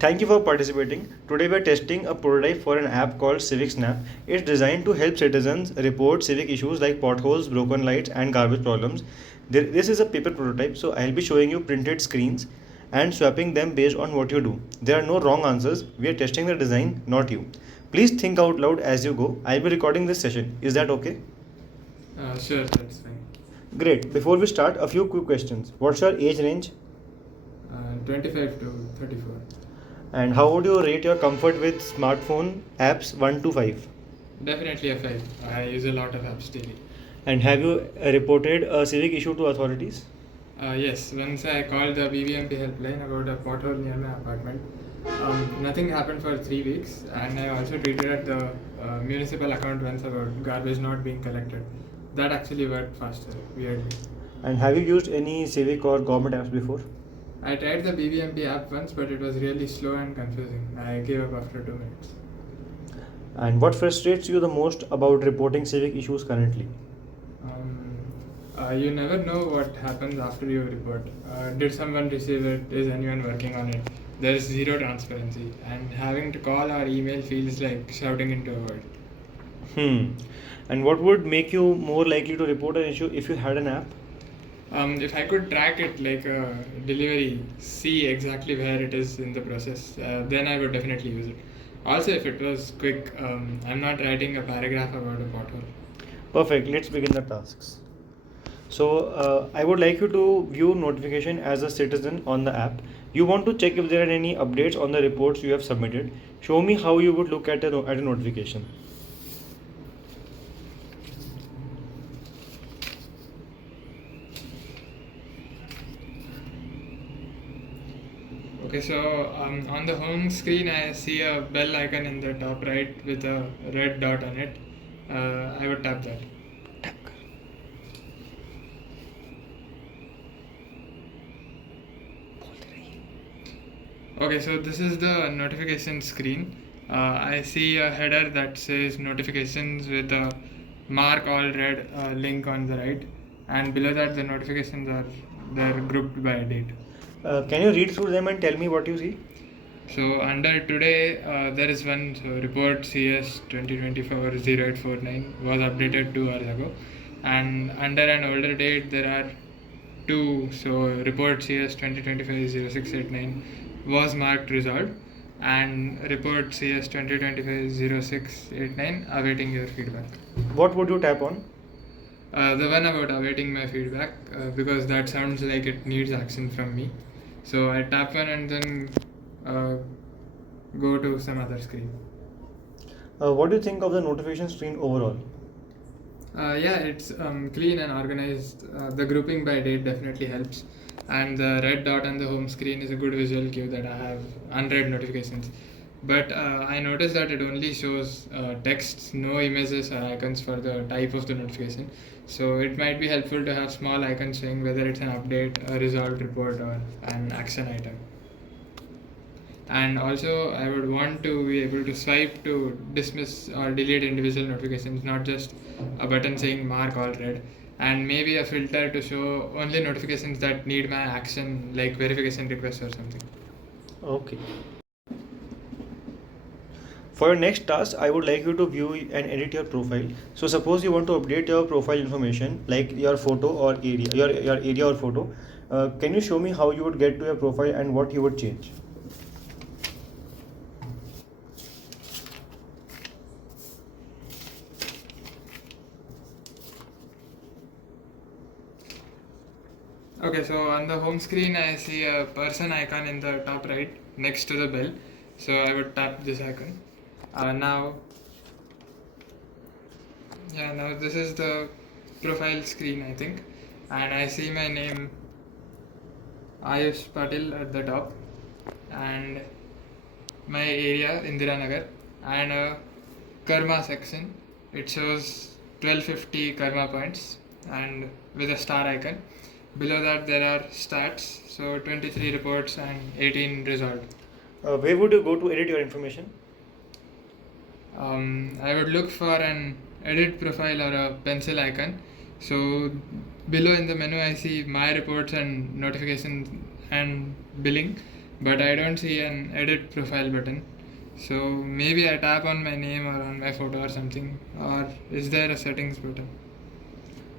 Thank you for participating. Today we are testing a prototype for an app called Civic Snap. It's designed to help citizens report civic issues like potholes, broken lights, and garbage problems. This is a paper prototype, so I'll be showing you printed screens and swapping them based on what you do. There are no wrong answers. We are testing the design, not you. Please think out loud as you go. I'll be recording this session. Is that okay? Sure, that's fine. Great. Before we start, a few quick questions. What's your age range? 25 to 34. And how would you rate your comfort with smartphone apps 1 to 5? Definitely a 5. I use a lot of apps daily. And have you reported a civic issue to authorities? Yes, once I called the BBMP helpline about a pothole near my apartment. Nothing happened for 3 weeks, and I also tweeted at the municipal account once about garbage not being collected. That actually worked faster, weirdly. And have you used any civic or government apps before? I tried the BBMP app once, but it was really slow and confusing. I gave up after 2 minutes. And what frustrates you the most about reporting civic issues currently? You never know what happens after you report. Did someone receive it? Is anyone working on it? There is zero transparency, and having to call or email feels like shouting into a void. And what would make you more likely to report an issue if you had an app? If I could track it like a delivery, see exactly where it is in the process, then I would definitely use it. Also, if it was quick, I'm not writing a paragraph about a pothole. Perfect. Let's begin the tasks. So I would like you to view notification as a citizen on the app. You want to check if there are any updates on the reports you have submitted. Show me how you would look at at a notification. Okay, so on the home screen, I see a bell icon in the top right with a red dot on it. I would tap that. Okay, so this is the notification screen. I see a header that says notifications with a mark all red link on the right, and below that the notifications are they're grouped by date. Can you read through them and tell me what you see? So under today, there is one report CS 2024-0849 was updated 2 hours ago, and under an older date there are two. So report CS 2025-0689 was marked resolved, and report CS 2025-0689 awaiting your feedback. What would you tap on? The one about awaiting my feedback, because that sounds like it needs action from me. So I tap one and then go to some other screen. What do you think of the notification screen overall? Yeah, it's clean and organized. The grouping by date definitely helps, and the red dot on the home screen is a good visual cue that I have unread notifications. But I noticed that it only shows texts, no images or icons for the type of the notification. So it might be helpful to have small icons showing whether it's an update, a resolved report, or an action item. And also, I would want to be able to swipe to dismiss or delete individual notifications, not just a button saying mark all red, and maybe a filter to show only notifications that need my action, like verification requests or something. Okay. For your next task, I would like you to view and edit your profile. So suppose you want to update your profile information like your photo or area, your area or photo. Can you show me how you would get to your profile and what you would change? Okay, so on the home screen, I see a person icon in the top right next to the bell. So I would tap this icon. Now this is the profile screen, I think, and I see my name Ayush Patil at the top, and my area Indira Nagar, and a karma section. It shows 1250 karma points and with a star icon. Below that there are stats, so 23 reports and 18 resolved. Where would you go to edit your information? I would look for an edit profile or a pencil icon. So below in the menu I see my reports and notifications and billing, but I don't see an edit profile button. So maybe I tap on my name or on my photo or something, or is there a settings button?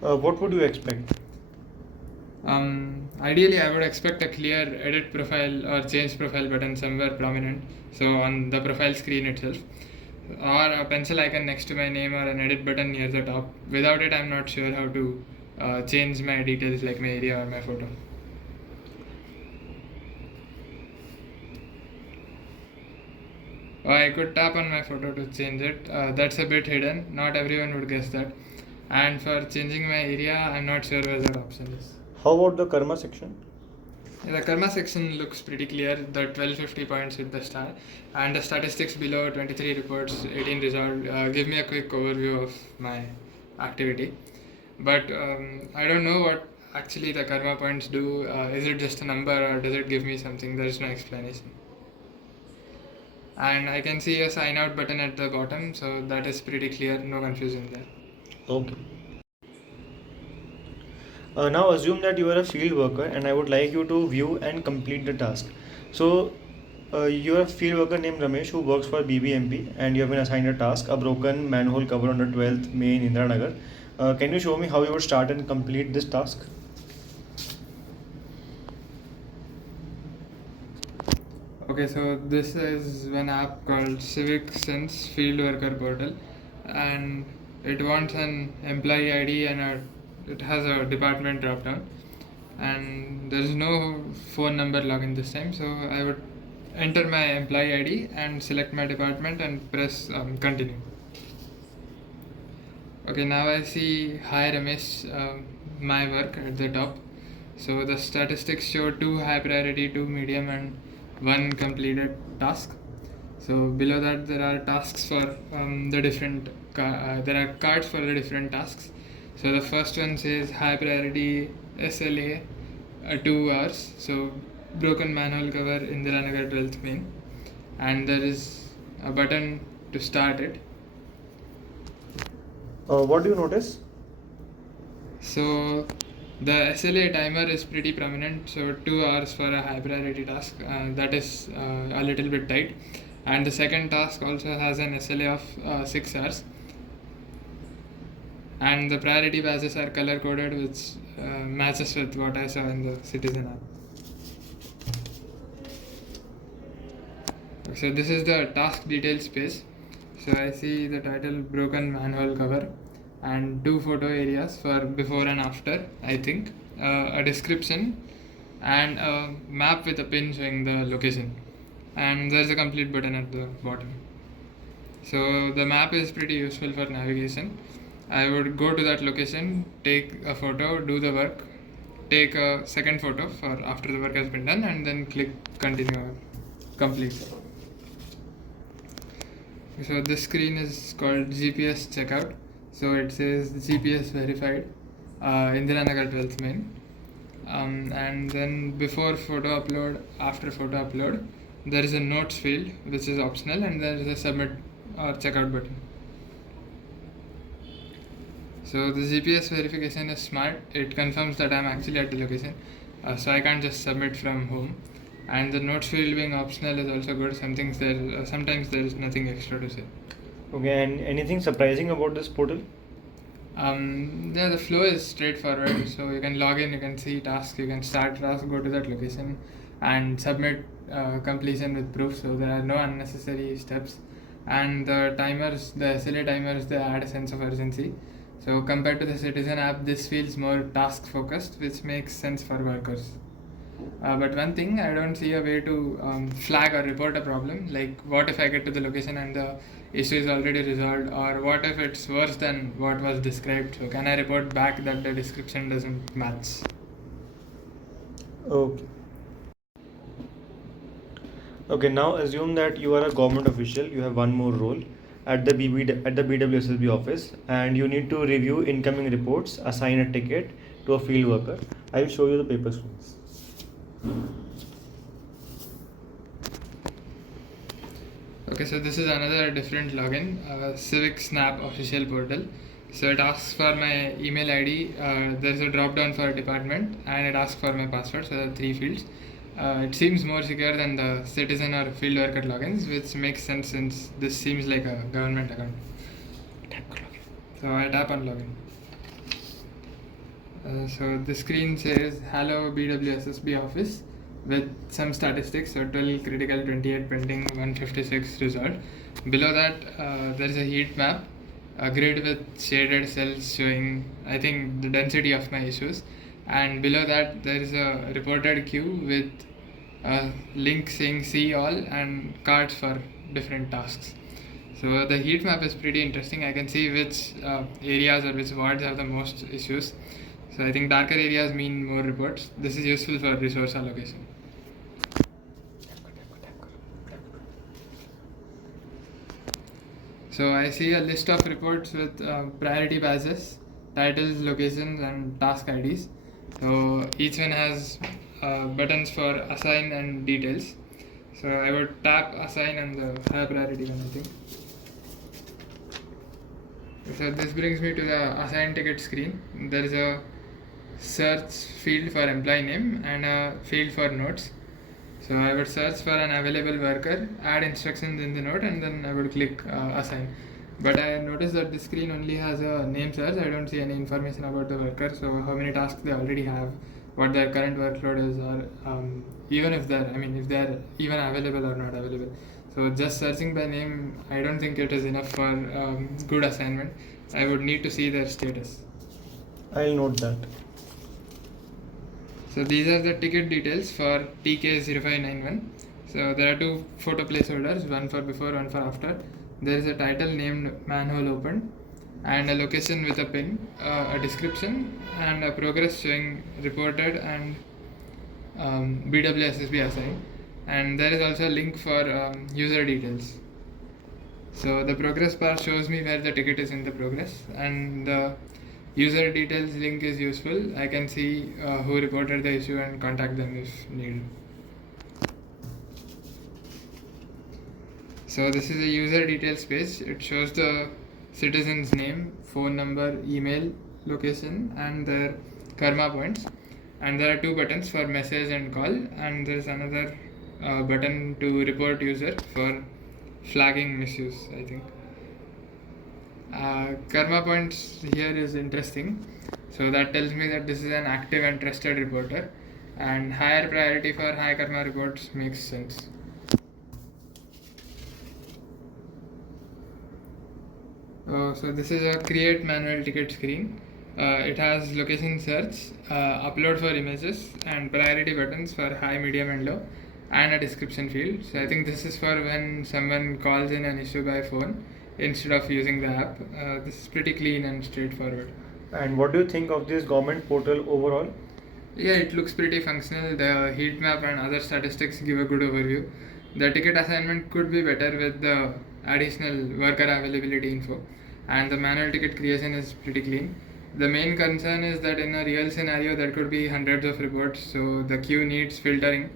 What would you expect? Ideally, I would expect a clear edit profile or change profile button somewhere prominent, so on the profile screen itself, or a pencil icon next to my name or an edit button near the top. Without it, I'm not sure how to change my details like my area or my photo. I could tap on my photo to change it. That's a bit hidden. Not everyone would guess that. And for changing my area, I'm not sure where that option is. How about the karma section? The karma section looks pretty clear, the 1250 points with the star, and the statistics below 23 reports, 18 resolved give me a quick overview of my activity. But I don't know what actually the karma points do. Is it just a number or does it give me something? There is no explanation. And I can see a sign out button at the bottom, so that is pretty clear, no confusion there. Okay. Now assume that you are a field worker and I would like you to view and complete the task. So you are a field worker named Ramesh who works for BBMP and you have been assigned a task, a broken manhole cover on the 12th May in Indiranagar. Can you show me how you would start and complete this task? Okay, so this is one app called Civic Sense Field Worker Portal, and it wants an employee ID and it has a department drop down, and there is no phone number login this time. So I would enter my employee ID and select my department and press continue. Okay, now I see hi Ramesh, my work at the top. So the statistics show 2 high priority, 2 medium, and 1 completed task. So below that there are tasks for the different there are cards for the different tasks. So the first one says high priority SLA 2 hours. So broken manhole cover Indiranagar 12th main, and there is a button to start it. What do you notice? So the SLA timer is pretty prominent, so 2 hours for a high priority task. That is a little bit tight. And the second task also has an SLA of 6 hours. And the priority badges are color coded, which matches with what I saw in the Citizen app. So this is the task details page. So I see the title broken manhole cover and 2 photo areas for before and after, I think, a description and a map with a pin showing the location, and there's a complete button at the bottom. So the map is pretty useful for navigation. I would go to that location, take a photo, do the work, take a second photo for after the work has been done, and then click continue or complete. So this screen is called GPS checkout. So it says GPS verified, Indiranagar 12th main. And then before photo upload, after photo upload, there is a notes field which is optional, and there is a submit or checkout button. So the GPS verification is smart. It confirms that I'm actually at the location, so I can't just submit from home. And the notes field being optional is also good. Sometimes there is nothing extra to say. Okay, and anything surprising about this portal? Yeah, the flow is straightforward. So you can log in, you can see tasks, you can start task, go to that location, and submit completion with proof. So there are no unnecessary steps. And the timers, the SLA timers, they add a sense of urgency. So compared to the Citizen app, this feels more task focused, which makes sense for workers. But one thing, I don't see a way to flag or report a problem. Like, what if I get to the location and the issue is already resolved, or what if it's worse than what was described? So, can I report back that the description doesn't match? Okay. Okay, now assume that you are a government official, you have one more role at the BWSSB office, and you need to review incoming reports, assign a ticket to a field worker. I will show you the paper screens. Okay, so this is another different login, Civic Snap official portal. So it asks for my email ID, there's a drop down for department, and it asks for my password, so there are 3 fields. It seems more secure than the citizen or field worker logins, which makes sense since this seems like a government account. So I tap on login. So the screen says hello BWSSB office with some statistics. So 12 critical, 28 pending, 156 resolved. Below that there is a heat map, a grid with shaded cells showing I think the density of my issues, and below that there is a reported queue with a link saying see all and cards for different tasks. So the heat map is pretty interesting. I can see which areas or which wards have the most issues. So I think darker areas mean more reports. This is useful for resource allocation. So I see a list of reports with priority badges, titles, locations, and task IDs. So each one has buttons for assign and details. So I would tap assign and the high priority one, I think. So this brings me to the assign ticket screen. There is a search field for employee name and a field for notes. So I would search for an available worker, add instructions in the note, and then I would click assign. But I noticed that the screen only has a name search. I don't see any information about the worker. So how many tasks they already have, what their current workload is, or even if if they're even available or not available. So just searching by name, I don't think it is enough for good assignment. I would need to see their status. I'll note that. So these are the ticket details for TK0591. So there are two photo placeholders, one for before, one for after. There is a title named manhole opened and a location with a pin, a description and a progress showing reported and BWSSB assigned. And there is also a link for user details. So the progress bar shows me where the ticket is in the progress, and the user details link is useful. I can see who reported the issue and contact them if needed. So this is a user details page. It shows the citizen's name, phone number, email, location, and their karma points. And there are two buttons for message and call, and there is another button to report user for flagging misuse, I think. Karma points here is interesting. So that tells me that this is an active and trusted reporter, and higher priority for high karma reports makes sense. So this is a create manual ticket screen. It has location search, upload for images, and priority buttons for high, medium, and low, and a description field. So I think this is for when someone calls in an issue by phone instead of using the app. This is pretty clean and straightforward. And what do you think of this government portal overall? Yeah, it looks pretty functional. The heat map and other statistics give a good overview. The ticket assignment could be better with the additional worker availability info, and the manual ticket creation is pretty clean. The main concern is that in a real scenario there could be hundreds of reports, so the queue needs filtering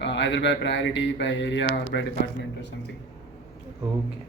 either by priority, by area, or by department or something. Okay.